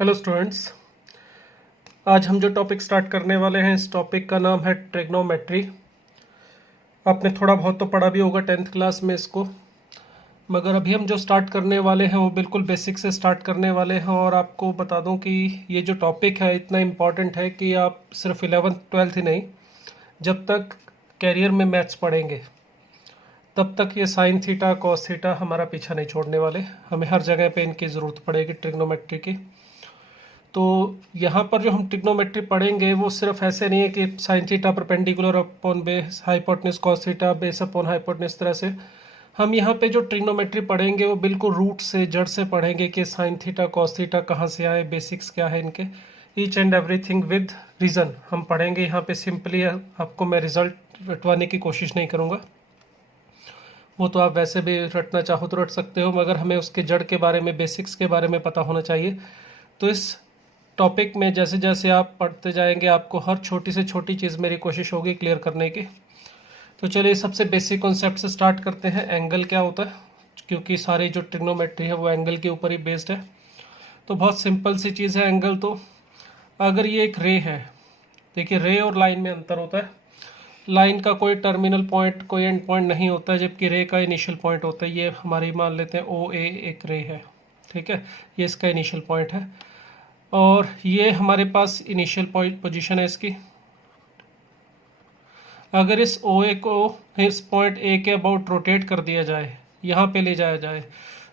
Hello students. आज हम जो टॉपिक स्टार्ट करने वाले हैं, इस टॉपिक का नाम है ट्रिग्नोमेट्री। आपने थोड़ा बहुत तो पढ़ा भी होगा 10th क्लास में इसको, मगर अभी हम जो स्टार्ट करने वाले हैं वो बिल्कुल बेसिक से स्टार्ट करने वाले हैं। और आपको बता दूं कि ये जो टॉपिक है इतना इम्पॉर्टेंट है कि आप सिर्फ 11th 12th ही नहीं, जब तक कैरियर में मैथ्स पढ़ेंगे तब तक ये साइन थीटा कॉस थीटा हमारा पीछा नहीं छोड़ने वाले। हमें हर जगह पे इनकी ज़रूरत पड़ेगी ट्रिग्नोमेट्री की। तो यहाँ पर जो हम ट्रिग्नोमेट्री पढ़ेंगे वो सिर्फ ऐसे नहीं है कि sine theta perpendicular upon base hypotenuse cos theta base upon hypotenuse, तरह से हम यहाँ पे जो ट्रिग्नोमेट्री पढ़ेंगे वो बिल्कुल रूट से जड़ से पढ़ेंगे कि साइन थीटा कॉस थीटा कहाँ से आए, बेसिक्स क्या है इनके, each and everything with reason हम पढ़ेंगे। यहाँ पे सिंपली आपको मैं रिजल्ट रटवाने की कोशिश नहीं करूँगा, वो तो आप वैसे भी रटना चाहो तो रट सकते हो, मगर हमें उसके जड़ के बारे में, बेसिक्स के बारे में पता होना चाहिए। तो इस टॉपिक में जैसे जैसे आप पढ़ते जाएंगे आपको हर छोटी से छोटी चीज़ मेरी कोशिश होगी क्लियर करने की। तो चलिए सबसे बेसिक कॉन्सेप्ट से स्टार्ट करते हैं। एंगल क्या होता है, क्योंकि सारी जो ट्रिग्नोमेट्री है वो एंगल के ऊपर ही बेस्ड है। तो बहुत सिंपल सी चीज़ है एंगल। तो अगर ये एक रे है, देखिए रे और लाइन में अंतर होता है। लाइन का कोई टर्मिनल पॉइंट, कोई एंड पॉइंट नहीं होता है, जबकि रे का इनिशियल पॉइंट होता है। ये हमारी मान लेते हैं ओ ए एक रे है, ठीक है, ये इसका इनिशियल पॉइंट है। और ये हमारे पास इनिशियल पॉइंट पोजीशन है इसकी। अगर इस ओ ए को इस पॉइंट ए के अबाउट रोटेट कर दिया जाए, यहाँ पे ले जाया जाए,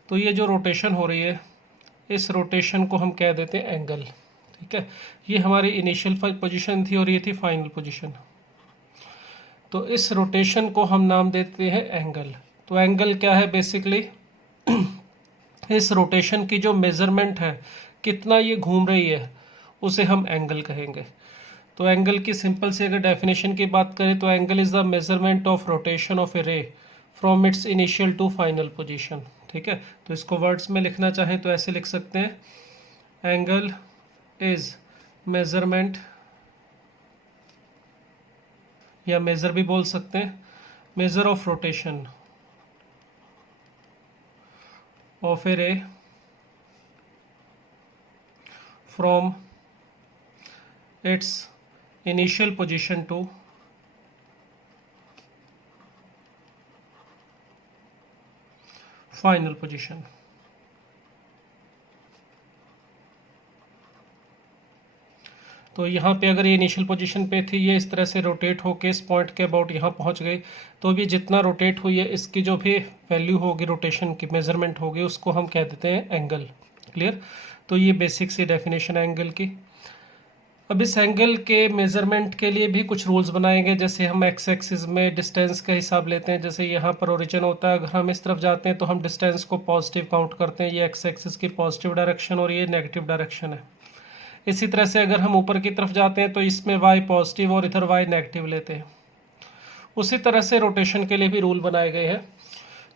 तो ये जो रोटेशन हो रही है इस रोटेशन को हम कह देते हैं एंगल, ठीक है। ये हमारी इनिशियल पोजीशन थी और ये थी फाइनल पोजीशन। तो इस रोटेशन को हम नाम देते हैं एंगल। तो एंगल क्या है बेसिकली, इस रोटेशन की जो मेजरमेंट है, कितना ये घूम रही है, उसे हम एंगल कहेंगे। तो एंगल की सिंपल से अगर डेफिनेशन की बात करें तो angle is the measurement of rotation of a ray from its initial to final position, ठीक है। तो इसको वर्ड्स में लिखना चाहें तो ऐसे लिख सकते हैं, एंगल इज मेजरमेंट, या मेजर भी बोल सकते हैं, measure of rotation of a ray from it's initial position to final position। तो यहाँ पे अगर ये इनिशियल पोजीशन पे थी, ये इस तरह से रोटेट होके इस पॉइंट के अबाउट यहाँ पहुँच गई, तो भी जितना रोटेट हुई है इसकी जो भी वैल्यू होगी, रोटेशन की मेजरमेंट होगी, उसको हम कह देते हैं एंगल। क्लियर। तो ये बेसिक सी डेफिनेशन है एंगल की। अब इस एंगल के मेजरमेंट के लिए भी कुछ रूल्स बनाएंगे। जैसे हम एक्स एक्सिस में डिस्टेंस का हिसाब लेते हैं, जैसे यहाँ पर ओरिजिन होता है, अगर हम इस तरफ जाते हैं तो हम डिस्टेंस को पॉजिटिव काउंट करते हैं, ये एक्स एक्सिस की पॉजिटिव डायरेक्शन और ये नेगेटिव डायरेक्शन है। इसी तरह से अगर हम ऊपर की तरफ जाते हैं तो इसमें वाई पॉजिटिव और इधर वाई नेगेटिव लेते हैं। उसी तरह से रोटेशन के लिए भी रूल बनाए गए हैं।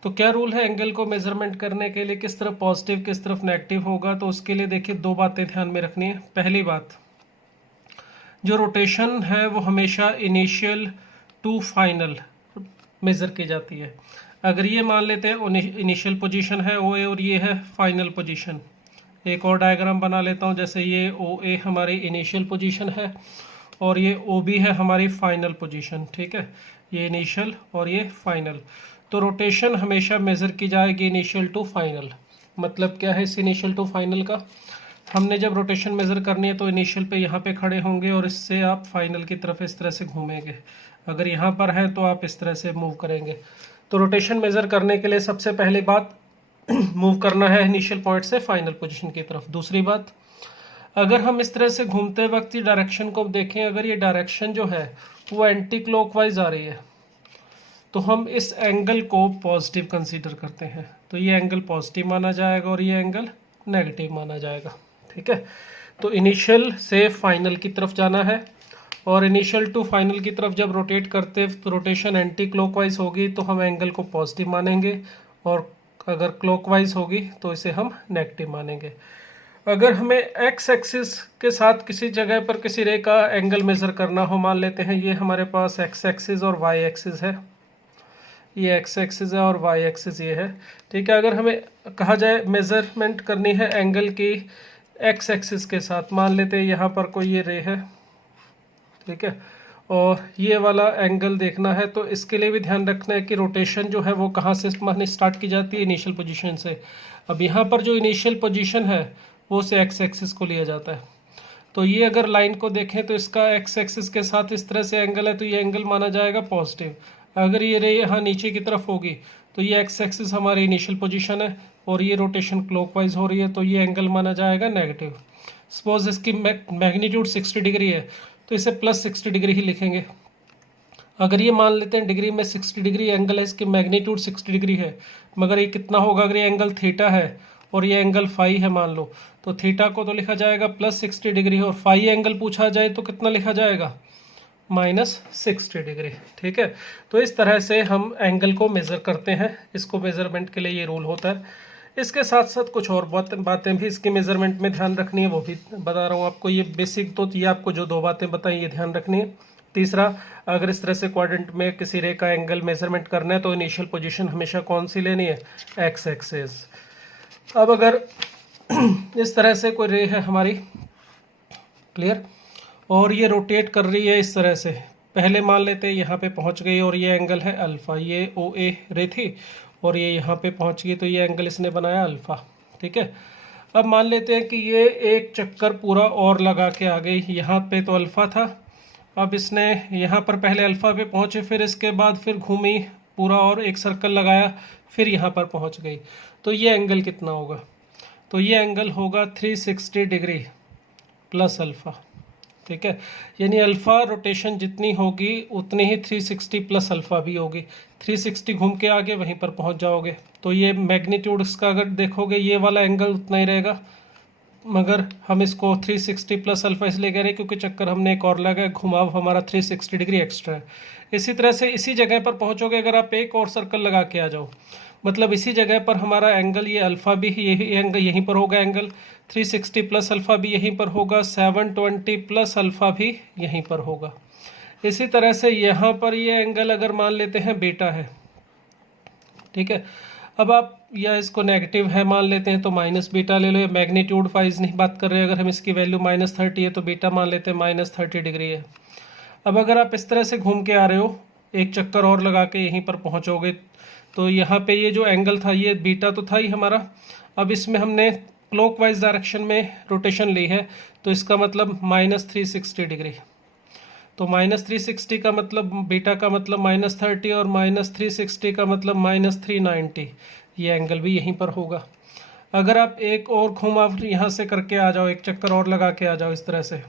तो क्या रूल है एंगल को मेजरमेंट करने के लिए, किस तरफ पॉजिटिव किस तरफ नेगेटिव होगा। तो उसके लिए देखिए दो बातें ध्यान में रखनी है। पहली बात, जो रोटेशन है वो हमेशा इनिशियल टू फाइनल मेज़र की जाती है। अगर ये मान लेते हैं इनिशियल पोजीशन है ओ ए और ये है फाइनल पोजीशन, एक और डायग्राम बना लेता हूँ। जैसे ये ओ ए हमारी इनिशियल पोजीशन है और ये ओ बी है हमारी फाइनल पोजीशन, ठीक है। ये इनिशियल और ये फाइनल। तो रोटेशन हमेशा मेज़र की जाएगी इनिशियल टू फाइनल। मतलब क्या है इस इनिशियल टू फाइनल का, हमने जब रोटेशन मेज़र करनी है तो इनिशियल पे यहाँ पे खड़े होंगे और इससे आप फाइनल की तरफ इस तरह से घूमेंगे। अगर यहाँ पर है तो आप इस तरह से मूव करेंगे। तो रोटेशन मेज़र करने के लिए सबसे पहली बात मूव करना है इनिशियल पॉइंट से फाइनल पोजीशन की तरफ। दूसरी बात, अगर हम इस तरह से घूमते वक्त डायरेक्शन को देखें, अगर ये डायरेक्शन जो है वो एंटी क्लॉकवाइज आ रही है तो हम इस एंगल को पॉजिटिव कंसीडर करते हैं। तो ये एंगल पॉजिटिव माना जाएगा और ये एंगल नेगेटिव माना जाएगा, ठीक है। तो इनिशियल से फाइनल की तरफ जाना है और इनिशियल टू फाइनल की तरफ जब रोटेट करते तो रोटेशन एंटी क्लॉकवाइज होगी तो हम एंगल को पॉजिटिव मानेंगे, और अगर क्लॉकवाइज होगी तो इसे हम नेगेटिव मानेंगे। अगर हमें एक्स एक्सिस के साथ किसी जगह पर किसी रे का एंगल मेज़र करना हो, मान लेते हैं ये हमारे पास एक्स एक्सिस और वाई एक्सिस है, ये एक्स एक्सिस है और वाई एक्सिस ये है, ठीक है। अगर हमें कहा जाए मेज़रमेंट करनी है एंगल की एक्स एक्सिस के साथ। मान लेते हैं यहाँ पर कोई ये रे है, ठीक है, और ये वाला एंगल देखना है, तो इसके लिए भी ध्यान रखना है कि रोटेशन जो है वो कहाँ से माने स्टार्ट की जाती है, इनिशियल पोजीशन से। अब यहाँ पर जो इनिशियल पोजीशन है वो से एक्स एक्सिस को लिया जाता है। तो ये अगर लाइन को देखें तो इसका एक्स एक्सिस के साथ इस तरह से एंगल है, तो ये एंगल माना जाएगा पॉजिटिव। अगर ये रे यहाँ नीचे की तरफ होगी तो ये एक्स एक्सिस हमारी इनिशियल पोजीशन है और ये रोटेशन क्लॉकवाइज हो रही है, तो ये एंगल माना जाएगा नेगेटिव। सपोज इसकी मैग्नीट्यूड 60 डिग्री है तो इसे प्लस 60 डिग्री ही लिखेंगे। अगर ये मान लेते हैं डिग्री में 60 डिग्री एंगल है, इसकी मैग्नीट्यूड 60 डिग्री है, मगर ये कितना होगा, अगर ये एंगल थीटा है और ये एंगल फाई है मान लो, तो थीटा को तो लिखा जाएगा प्लस 60 डिग्री, और फाई एंगल पूछा जाए तो कितना लिखा जाएगा, माइनस 60 डिग्री। ठीक है, तो इस तरह से हम एंगल को मेज़र करते हैं, इसको मेज़रमेंट के लिए ये रूल होता है। इसके साथ साथ कुछ और बातें भी इसके मेज़रमेंट में ध्यान रखनी है, वो भी बता रहा हूँ आपको। ये बेसिक तो ये आपको जो 2 बातें बताई ये ध्यान रखनी है। तीसरा, अगर इस तरह से क्वाड्रेंट में किसी रे का एंगल मेजरमेंट करना है तो इनिशियल पोजीशन हमेशा कौन सी लेनी है, एक्स एक्सिस। अब अगर इस तरह से कोई रे है हमारी, क्लियर, और ये रोटेट कर रही है इस तरह से, पहले मान लेते हैं यहाँ पे पहुँच गई और ये एंगल है अल्फ़ा, ये ओ ए रे थी और ये यहाँ पे पहुँच गई, तो ये एंगल इसने बनाया अल्फ़ा। ठीक है, अब मान लेते हैं कि ये एक चक्कर पूरा और लगा के आ गई, यहाँ पे तो अल्फ़ा था, अब इसने यहाँ पर पहले अल्फ़ा पे पहुँचे, फिर इसके बाद फिर घूमी पूरा और एक सर्कल लगाया, फिर यहाँ पर पहुँच गई, तो ये एंगल कितना होगा, तो ये एंगल होगा 360 डिग्री प्लस अल्फ़ा। ठीक है, यानी अल्फ़ा रोटेशन जितनी होगी उतनी ही 360 प्लस अल्फ़ा भी होगी। 360 घूम के आगे वहीं पर पहुँच जाओगे, तो ये मैग्नीट्यूड इसका अगर देखोगे ये वाला एंगल उतना ही रहेगा, मगर हम इसको 360 प्लस अल्फ़ा इसलिए कह रहे हैं क्योंकि चक्कर हमने एक और लगाया, घुमाव हमारा 360 डिग्री एक्स्ट्रा है। इसी तरह से इसी जगह पर पहुंचोगे, अगर आप एक और सर्कल लगा के आ जाओ, मतलब इसी जगह पर हमारा एंगल ये अल्फ़ा भी यही एंगल यहीं पर होगा, एंगल 360 प्लस अल्फ़ा भी यहीं पर होगा, 720 प्लस अल्फ़ा भी यहीं पर होगा। इसी तरह से यहाँ पर ये एंगल अगर मान लेते हैं बीटा है, ठीक है, अब आप या इसको नेगेटिव है मान लेते हैं तो माइनस बीटा ले लो, या मैग्नीट्यूड वाइज नहीं बात कर रहे, अगर हम इसकी वैल्यू -30 है तो बीटा मान लेते हैं -30 डिग्री है। अब अगर आप इस तरह से घूम के आ रहे हो, एक चक्कर और लगा के यहीं पर पहुंचोगे, तो यहाँ पे ये जो एंगल था ये बीटा तो था ही हमारा, अब इसमें हमने क्लॉकवाइज डायरेक्शन में रोटेशन ली है, तो इसका मतलब -360 डिग्री, तो -360 का मतलब बीटा का मतलब -30 और -360 का मतलब -390, ये एंगल भी यहीं पर होगा। अगर आप एक और घुमाव यहाँ से करके आ जाओ, एक चक्कर और लगा के आ जाओ इस तरह से,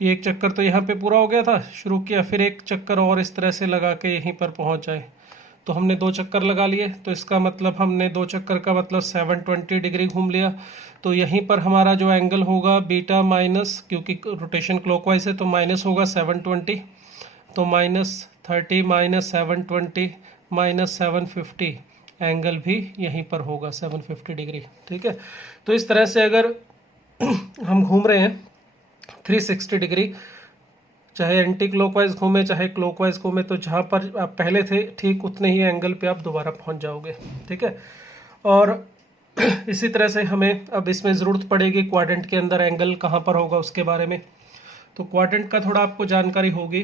ये एक चक्कर तो यहाँ पे पूरा हो गया था, शुरू किया, फिर एक चक्कर और इस तरह से लगा के यहीं पर पहुँच जाए, तो हमने 2 चक्कर लगा लिए, तो इसका मतलब हमने 2 चक्कर का मतलब 720 डिग्री घूम लिया, तो यहीं पर हमारा जो एंगल होगा बीटा माइनस, क्योंकि रोटेशन क्लॉकवाइज है तो माइनस होगा 720, तो -30 -720 -750 एंगल भी यहीं पर होगा 750 डिग्री। ठीक है, तो इस तरह से अगर हम घूम रहे हैं 360 डिग्री, चाहे एंटी क्लॉकवाइज घूमे चाहे क्लॉकवाइज घूमे, तो जहाँ पर आप पहले थे ठीक उतने ही एंगल पे आप दोबारा पहुँच जाओगे। ठीक है, और इसी तरह से हमें अब इसमें ज़रूरत पड़ेगी क्वाड्रेंट के अंदर एंगल कहाँ पर होगा उसके बारे में। तो क्वाड्रेंट का थोड़ा आपको जानकारी होगी,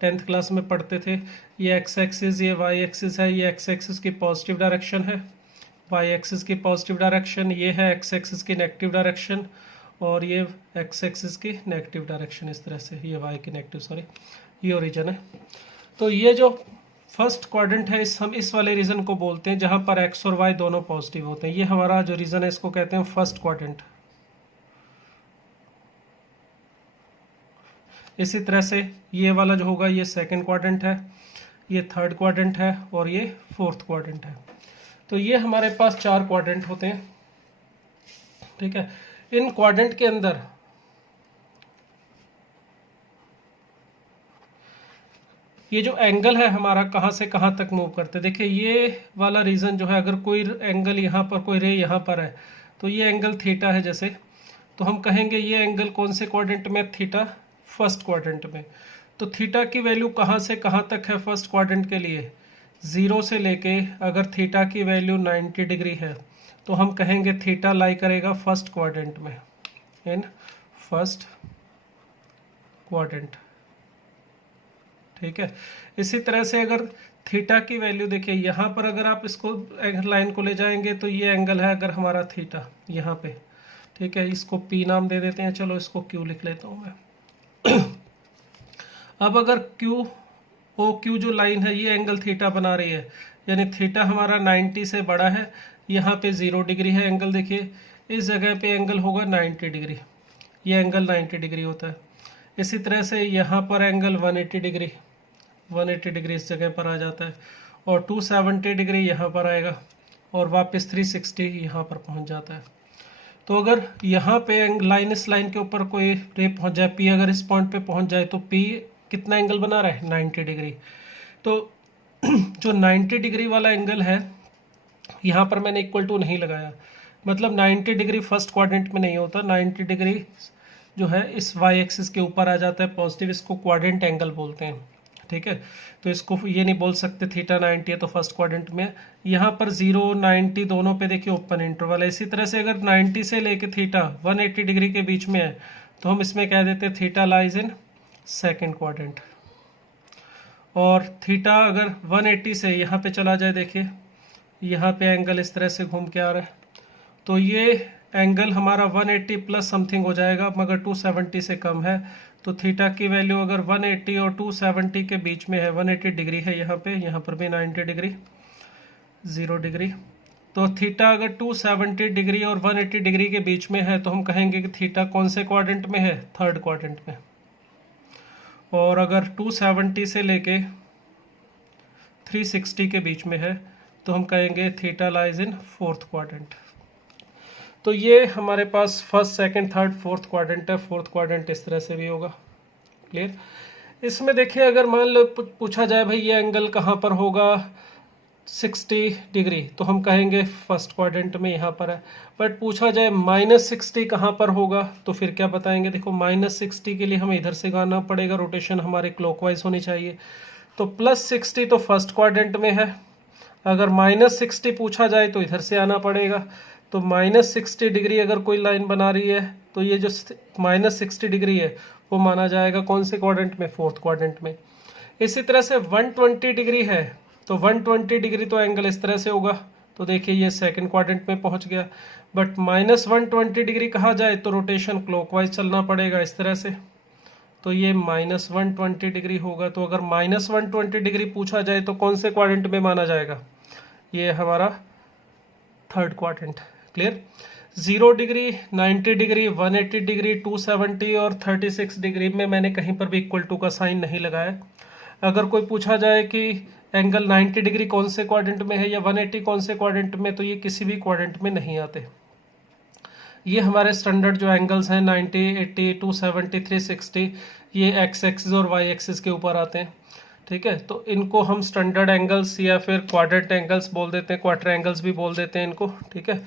10th क्लास में पढ़ते थे। ये एक्स एक्सिस, ये वाई एक्सिस है, ये एक्स एक्सिस की पॉजिटिव डायरेक्शन है, वाई एक्सिस की पॉजिटिव डायरेक्शन, ये है एक्स एक्सिस की नेगेटिव डायरेक्शन, और ये एक्स एक्सिस की नेगेटिव डायरेक्शन इस तरह से, ये वाई की नेगेटिव, सॉरी, ये ओरिजिन है। तो ये जो फर्स्ट क्वाड्रेंट है हम इस वाले रीजन को बोलते हैं जहां पर एक्स और वाई दोनों पॉजिटिव होते हैं, ये हमारा जो रीजन है इसको कहते हैं फर्स्ट क्वाड्रेंट। इसी तरह से ये वाला जो होगा ये सेकंड क्वाड्रेंट है, ये थर्ड क्वाड्रेंट है और ये फोर्थ क्वाड्रेंट है। तो ये हमारे पास 4 क्वाड्रेंट होते हैं। ठीक है, इन क्वाड्रेंट के अंदर ये जो एंगल है हमारा कहाँ से कहाँ तक मूव करते हैं। देखिए ये वाला रीजन जो है, अगर कोई एंगल यहाँ पर, कोई रे यहाँ पर है, तो ये एंगल थीटा है जैसे, तो हम कहेंगे ये एंगल कौन से क्वाड्रेंट में, थीटा फर्स्ट क्वाड्रेंट में। तो थीटा की वैल्यू कहाँ से कहाँ तक है फर्स्ट क्वाड्रेंट के लिए, 0 से लेके, अगर थीटा की वैल्यू 90 डिग्री है तो हम कहेंगे थीटा लाई करेगा फर्स्ट क्वाड्रेंट में, इन फर्स्ट क्वाड्रेंट। ठीक है, इसी तरह से अगर थीटा की वैल्यू देखिए यहाँ पर, अगर आप इसको लाइन को ले जाएंगे तो ये एंगल है अगर हमारा थीटा यहाँ पे, ठीक है, इसको पी नाम दे देते हैं, चलो इसको क्यू लिख लेता हूँ मैं। अब अगर क्यू ओ क्यू जो लाइन है ये एंगल थीटा बना रही है, यानी थीटा हमारा 90 से बड़ा है, यहाँ पे 0 डिग्री है एंगल, देखिए इस जगह पे एंगल होगा 90 डिग्री, ये एंगल 90 डिग्री होता है। इसी तरह से यहाँ पर एंगल 180 डिग्री, 180 डिग्री इस जगह पर आ जाता है, और 270 डिग्री यहाँ पर आएगा, और वापस 360 यहाँ पर पहुँच जाता है। तो अगर यहाँ पे लाइन इस लाइन के ऊपर कोई रे पहुँच जाए, पी अगर इस पॉइंट पे पहुँच जाए तो पी कितना एंगल बना रहा है, 90 डिग्री। तो जो 90 डिग्री वाला एंगल है, यहाँ पर मैंने इक्वल टू नहीं लगाया, मतलब 90 डिग्री फर्स्ट क्वाड्रेंट में नहीं होता, 90 डिग्री जो है इस वाई एक्सिस के ऊपर आ जाता है पॉजिटिव, इसको क्वाड्रेंट एंगल बोलते हैं। ठीक है, तो इसको ये नहीं बोल सकते थीटा 90 है तो फर्स्ट क्वाड्रेंट में। यहाँ पर 0 90 दोनों पे देखिए ओपन इंटरवल है। इसी तरह से अगर 90 से लेके थीटा 180 डिग्री के बीच में है तो हम इसमें कह देते हैं theta lies in second quadrant. और थीटा अगर 180 से यहाँ पे चला जाए, देखिए यहाँ पे एंगल इस तरह से घूम के आ रहा है, तो ये एंगल हमारा 180 प्लस समथिंग हो जाएगा, मगर 270 से कम है। तो थीटा की वैल्यू अगर 180 और 270 के बीच में है, 180 डिग्री है यहाँ पे, यहाँ पर भी 90 डिग्री, 0 डिग्री। तो थीटा अगर 270 डिग्री और 180 डिग्री के बीच में है तो हम कहेंगे कि थीटा कौन से क्वाड्रेंट में है, थर्ड क्वाड्रेंट में। और अगर 270 से लेके 360 के बीच में है तो हम कहेंगे theta lies in fourth quadrant. तो ये हमारे पास first second third fourth quadrant है। फोर्थ क्वाड्रेंट इस तरह से भी होगा, क्लियर। इसमें देखिए अगर मान लो पूछा जाए भाई ये एंगल कहाँ पर होगा 60 डिग्री, तो हम कहेंगे फर्स्ट क्वाड्रेंट में यहाँ पर है। बट पूछा जाए -60 कहाँ पर होगा तो फिर क्या बताएंगे, देखो -60 के लिए हमें इधर से गाना पड़ेगा, रोटेशन हमारे क्लॉकवाइज होनी चाहिए। तो +60 तो फर्स्ट क्वाड्रेंट में है, अगर -60 पूछा जाए तो इधर से आना पड़ेगा। तो -60 डिग्री अगर कोई लाइन बना रही है तो ये जो -60 डिग्री है वो माना जाएगा कौन से क्वाड्रेंट में, फोर्थ क्वाड्रेंट में। इसी तरह से 120 डिग्री है तो 120 डिग्री तो एंगल इस तरह से होगा, तो देखिए ये सेकंड क्वाड्रेंट में पहुंच गया। बट -120 डिग्री कहा जाए तो रोटेशन क्लॉकवाइज चलना पड़ेगा इस तरह से, तो ये -120 डिग्री होगा। तो अगर -120 डिग्री पूछा जाए तो कौन से क्वाड्रेंट में माना जाएगा, ये हमारा third quadrant, clear. 0 degree, 90 degree, 180 degree, 270 और 36 डिग्री में मैंने कहीं पर भी इक्वल टू का साइन नहीं लगाया। अगर कोई पूछा जाए कि एंगल 90 डिग्री कौन से क्वाड्रेंट में है या 180 कौन से क्वाड्रेंट में, तो ये किसी भी क्वाड्रेंट में नहीं आते। ये हमारे स्टैंडर्ड जो एंगल्स हैं 90, 80, 270, 360, ये एक्स एक्सिस और वाई एक्सिस के ऊपर आते हैं। ठीक है, तो इनको हम स्टैंडर्ड एंगल्स या फिर क्वाड्रेंट एंगल्स बोल देते हैं, क्वार्टर एंगल्स भी बोल देते हैं इनको। ठीक है,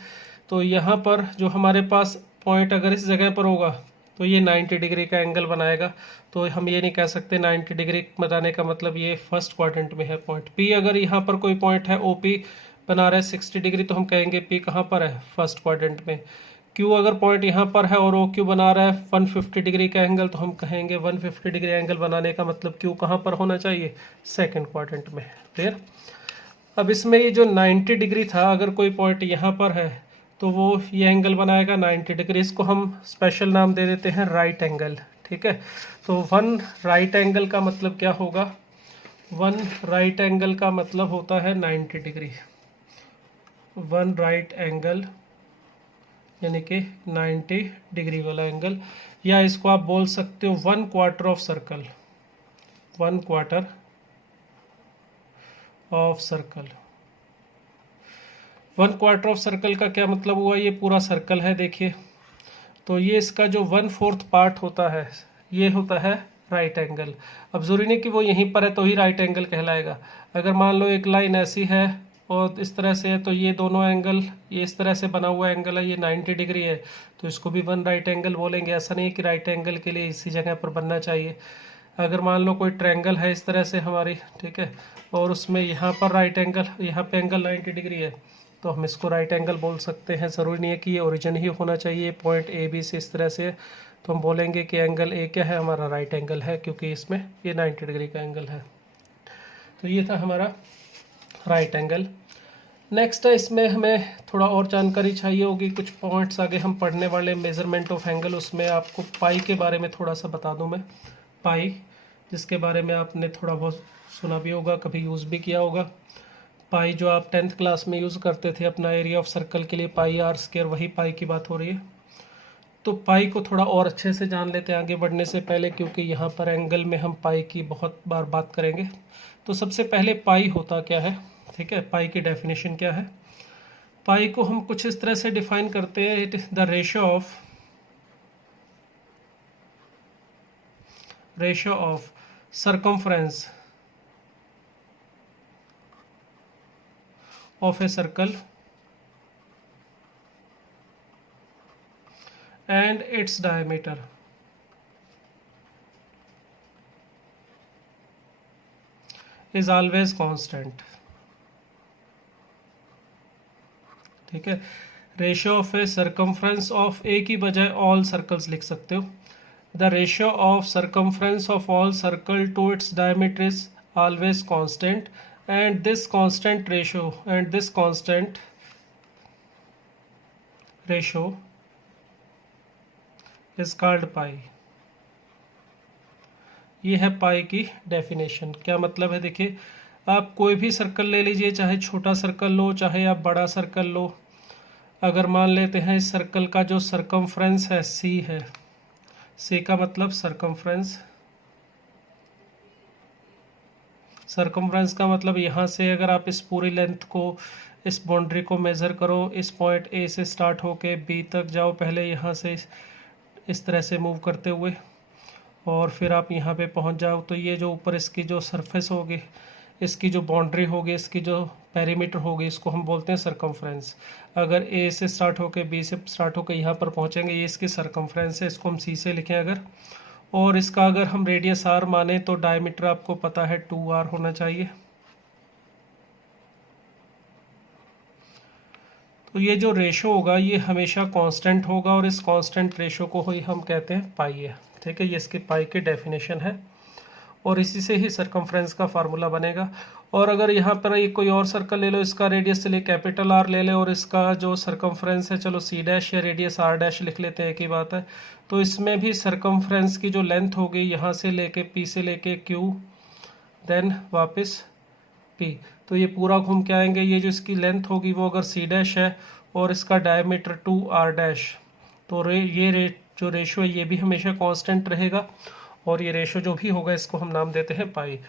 तो यहाँ पर जो हमारे पास पॉइंट अगर इस जगह पर होगा तो ये 90 डिग्री का एंगल बनाएगा। तो हम ये नहीं कह सकते 90 डिग्री बनाने का मतलब ये फर्स्ट क्वाड्रेंट में है पॉइंट। पी अगर यहाँ पर कोई पॉइंट है ओपी बना रहा है 60 डिग्री तो हम कहेंगे पी कहाँ पर है, फर्स्ट क्वाड्रेंट में। क्यू अगर पॉइंट यहाँ पर है और ओ क्यू बना रहा है 150 डिग्री का एंगल तो हम कहेंगे 150 डिग्री एंगल बनाने का मतलब क्यू कहाँ पर होना चाहिए, सेकंड क्वाड्रेंट में, क्लियर। अब इसमें ये जो 90 डिग्री था, अगर कोई पॉइंट यहाँ पर है तो वो ये एंगल बनाएगा 90 डिग्री, इसको हम स्पेशल नाम दे देते हैं राइट एंगल। ठीक है, तो वन राइट एंगल का मतलब क्या होगा, वन राइट एंगल का मतलब होता है 90 डिग्री। वन राइट एंगल यानी कि 90 डिग्री वाला एंगल, या इसको आप बोल सकते हो 1 quarter of circle, 1 quarter of circle. 1 quarter of circle का क्या मतलब हुआ, ये पूरा सर्कल है देखिए, तो ये इसका जो 1/4 पार्ट होता है ये होता है राइट एंगल। अब जरूरी नहीं कि वो यहीं पर है तो ही राइट एंगल कहलाएगा। अगर मान लो एक लाइन ऐसी है और इस तरह से है तो ये दोनों एंगल, ये इस तरह से बना हुआ एंगल है, ये 90 डिग्री है तो इसको भी 1 राइट एंगल बोलेंगे। ऐसा नहीं है कि राइट एंगल के लिए इसी जगह पर बनना चाहिए। अगर मान लो कोई ट्रायंगल है इस तरह से हमारी, ठीक है, और उसमें यहाँ पर राइट एंगल, यहाँ पे एंगल 90 डिग्री है तो हम इसको राइट एंगल बोल सकते हैं। ज़रूरी नहीं है कि ये ओरिजिन ही होना चाहिए पॉइंट ए बी से इस तरह से, तो हम बोलेंगे कि एंगल ए क्या है, हमारा राइट एंगल है, क्योंकि इसमें ये 90 डिग्री का एंगल है। तो ये था हमारा राइट एंगल। नेक्स्ट है, इसमें हमें थोड़ा और जानकारी चाहिए होगी, कुछ पॉइंट्स आगे हम पढ़ने वाले मेज़रमेंट ऑफ एंगल, उसमें आपको पाई के बारे में थोड़ा सा बता दूं मैं। पाई, जिसके बारे में आपने थोड़ा बहुत सुना भी होगा, कभी यूज़ भी किया होगा। पाई जो आप 10th क्लास में यूज़ करते थे अपना एरिया ऑफ सर्कल के लिए, पाई आर स्क्वायर, वही पाई की बात हो रही है। तो पाई को थोड़ा और अच्छे से जान लेते हैं आगे बढ़ने से पहले, क्योंकि यहाँ पर एंगल में हम पाई की बहुत बार बात करेंगे। तो सबसे पहले पाई होता क्या है, ठीक है, पाई की डेफिनेशन क्या है। पाई को हम कुछ इस तरह से डिफाइन करते हैं, it is the ratio of circumference of a circle and its diameter is always constant। ठीक है, ratio of a circumference of a की बजाय ऑल सर्कल्स लिख सकते हो। The ratio of circumference of all circle to its diameter is always constant and this constant ratio is called pi। ये है पाई की डेफिनेशन। क्या मतलब है, देखिए, आप कोई भी सर्कल ले लीजिए, चाहे छोटा सर्कल लो चाहे आप बड़ा सर्कल लो। अगर मान लेते हैं इस सर्कल का जो सर्कमफ्रेंस है सी है, सी का मतलब सर्कमफ्रेंस, सर्कमफ्रेंस का मतलब यहाँ से अगर आप इस पूरी लेंथ को, इस बाउंड्री को मेज़र करो, इस पॉइंट ए से स्टार्ट होके बी तक जाओ, पहले यहाँ से इस तरह से मूव करते हुए, और फिर आप यहाँ पे पहुँच जाओ, तो ये जो ऊपर इसकी जो सरफेस होगी, इसकी जो बाउंड्री होगी, इसकी जो पेरीमीटर होगी, इसको हम बोलते हैं सर्कमफ्रेंस। अगर ए से स्टार्ट होके बी से स्टार्ट होकर यहाँ पर पहुँचेंगे, ये इसकी सर्कमफ्रेंस है, इसको हम सी से लिखें अगर, और इसका अगर हम रेडियस आर माने तो डायमीटर आपको पता है 2r होना चाहिए। तो ये जो रेशो होगा ये हमेशा कांस्टेंट होगा, और इस कांस्टेंट रेशो को ही हम कहते हैं पाई है। ठीक है, ये इसकी पाई की डेफिनेशन है, और इसी से ही सर्कमफ्रेंस का फार्मूला बनेगा। और अगर यहाँ पर एक कोई और सर्कल ले लो, इसका रेडियस चलिए कैपिटल आर ले ले, और इसका जो सर्कमफ्रेंस है चलो सी डैश या रेडियस आर डैश लिख लेते हैं, एक ही बात है। तो इसमें भी सर्कमफ्रेंस की जो लेंथ होगी यहाँ से लेके पी से लेके क्यू, देन वापस पी, तो ये पूरा घूम के आएंगे। ये जो इसकी लेंथ होगी वो अगर सी डैश है और इसका डायमीटर 2r डैश, तो जो रेशो है ये भी हमेशा कांस्टेंट रहेगा, और ये रेशो जो भी होगा इसको हम नाम देते हैं पाई।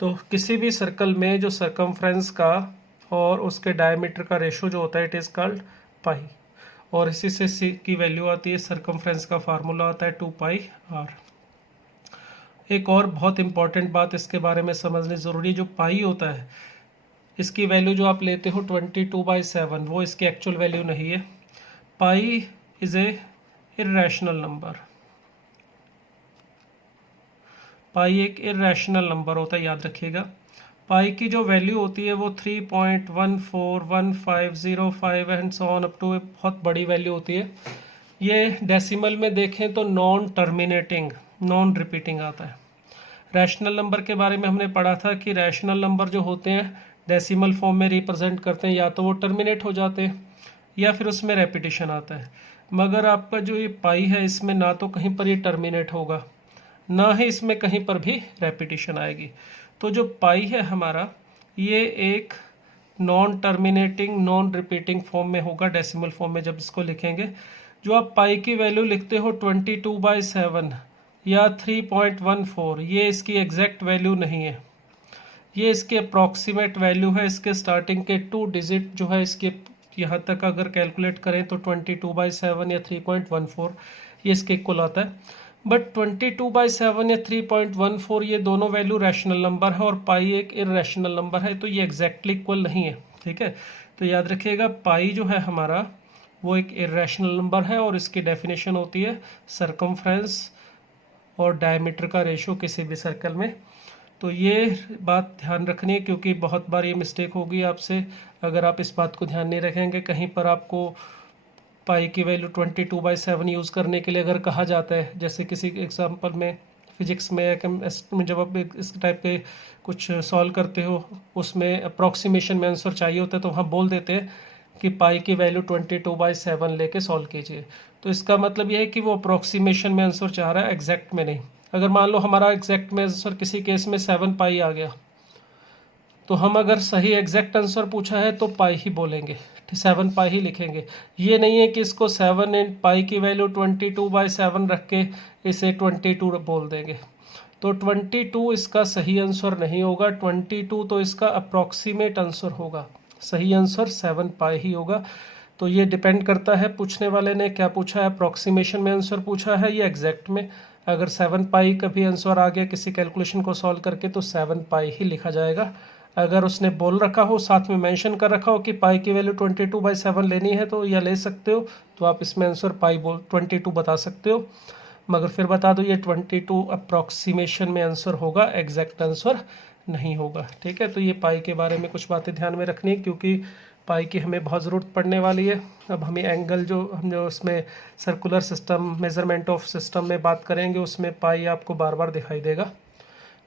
तो किसी भी सर्कल में जो सर्कमफ्रेंस का और उसके डायमीटर का रेशो जो होता है इट इज़ कॉल्ड पाई, और इसी से सी की वैल्यू आती है, सर्कमफ्रेंस का फार्मूला आता है 2πr। एक और बहुत इंपॉर्टेंट बात इसके बारे में समझनी ज़रूरी, जो पाई होता है इसकी वैल्यू जो आप लेते हो 22/7, वो इसकी एक्चुअल वैल्यू नहीं है। पाई इज़ ए इर्रेशनल नंबर, पाई एक इर्रेशनल नंबर होता है, याद रखिएगा। पाई की जो वैल्यू होती है वो 3.141505 and so on up to, बहुत बड़ी वैल्यू होती है। ये डेसिमल में देखें तो नॉन टर्मिनेटिंग, नॉन रिपीटिंग आता है। रैशनल नंबर के बारे में हमने पढ़ा था कि रैशनल नंबर जो होते हैं डेसिमल फॉर्म में रिप्रेजेंट करते हैं, या तो वो टर्मिनेट हो जाते हैं या फिर उसमें रेपिटेशन आता है। मगर आपका जो ये पाई है इसमें ना तो कहीं पर ये टर्मिनेट होगा, ना ही इसमें कहीं पर भी रेपिटेशन आएगी। तो जो पाई है हमारा, ये एक non terminating non repeating form में होगा डेसिमल फॉर्म में जब इसको लिखेंगे। जो आप पाई की वैल्यू लिखते हो 22/7 या 3.14, ये इसकी एग्जैक्ट वैल्यू नहीं है, ये इसके अप्रॉक्सीमेट वैल्यू है। इसके स्टार्टिंग के 2 डिजिट जो है इसके यहाँ तक अगर कैलकुलेट करें तो 22/7 या 3.14 ये इसके इक्वल आता है। बट 22/7 या 3.14 ये दोनों वैल्यू रैशनल नंबर है और पाई एक इररेशनल नंबर है, तो ये एग्जैक्टली इक्वल नहीं है। ठीक है, तो याद रखिएगा पाई जो है हमारा वो एक इररेशनल नंबर है, और इसकी डेफिनेशन होती है सर्कमफ्रेंस और डायमीटर का रेशो किसी भी सर्कल में तो ये बात ध्यान रखनी है, क्योंकि बहुत बार ये मिस्टेक होगी आपसे अगर आप इस बात को ध्यान नहीं रखेंगे। कहीं पर आपको पाई की वैल्यू 22/7 यूज़ करने के लिए अगर कहा जाता है, जैसे किसी एग्जांपल में फिजिक्स में या केमिस्ट्री में जब आप इस टाइप के कुछ सॉल्व करते हो, उसमें अप्रॉक्सीमेशन में आंसर चाहिए होता है, तो वहाँ बोल देते हैं कि पाई की वैल्यू 22/7 लेके सॉल्व कीजिए। तो इसका मतलब ये है कि वो अप्रॉक्सीमेशन में आंसर चाह रहा है, एग्जैक्ट में नहीं। अगर मान लो हमारा एग्जैक्ट में आंसर किसी केस में 7 पाई आ गया, तो हम अगर सही एग्जैक्ट आंसर पूछा है तो पाई ही बोलेंगे, 7 पाई ही लिखेंगे। ये नहीं है कि इसको 7 इन पाई की वैल्यू 22/7 रख के इसे 22 बोल देंगे। तो 22 इसका सही आंसर नहीं होगा, 22 तो इसका अप्रॉक्सीमेट आंसर होगा, सही आंसर 7 पाई ही होगा। तो ये डिपेंड करता है पूछने वाले ने क्या पूछा है, अप्रॉक्सीमेशन में आंसर पूछा है या एग्जैक्ट में। अगर 7 पाई का भी आंसर आ गया किसी कैलकुलेशन को सॉल्व करके तो 7 पाई ही लिखा जाएगा। अगर उसने बोल रखा हो, साथ में मेंशन कर रखा हो कि पाई की वैल्यू 22/7 लेनी है तो या ले सकते हो, तो आप इसमें आंसर पाई 22 बता सकते हो। मगर फिर बता दो ये 22 अप्रॉक्सीमेशन में आंसर होगा, एग्जैक्ट आंसर नहीं होगा। ठीक है, तो ये पाई के बारे में कुछ बातें ध्यान में रखनी है, क्योंकि पाई की हमें बहुत ज़रूरत पड़ने वाली है। अब हमें एंगल हम जो उसमें circular system measurement of system में बात करेंगे, उसमें पाई आपको बार बार दिखाई देगा।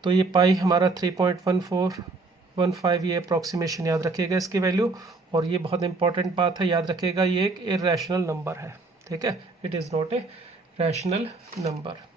तो ये पाई हमारा 3.1415 ये अप्रॉक्सीमेशन याद रखिएगा इसकी वैल्यू। और ये बहुत इंपॉर्टेंट बात है, याद रखिएगा ये एक इरेशनल नंबर है। ठीक है, it is not a rational number.